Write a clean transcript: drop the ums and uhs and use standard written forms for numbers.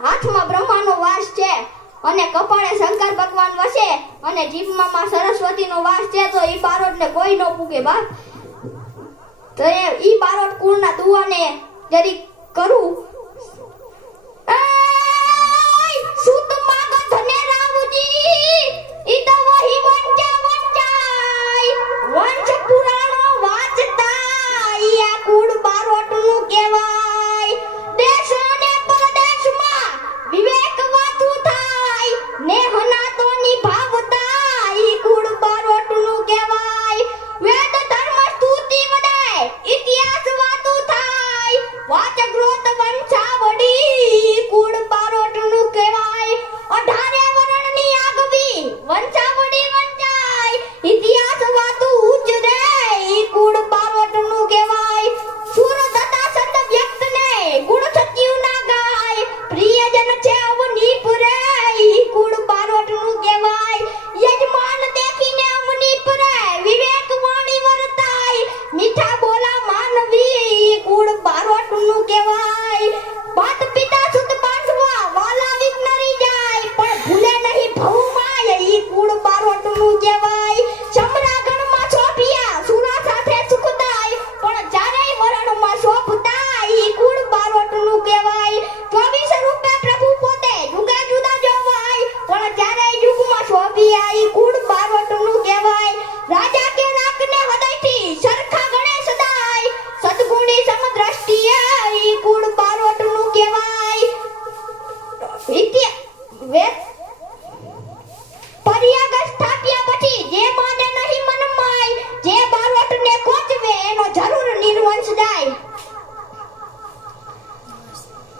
હાથમાં બ્રહ્માનો વાસ છે અને કપાળે શંકર ભગવાન વસે અને જીભમાં માં સરસ્વતીનો વાસ છે તો ઈ બારોટને કોઈ ન પૂગે બાપ. તો ઈ બારોટ કુળના દુઆને જરી કરું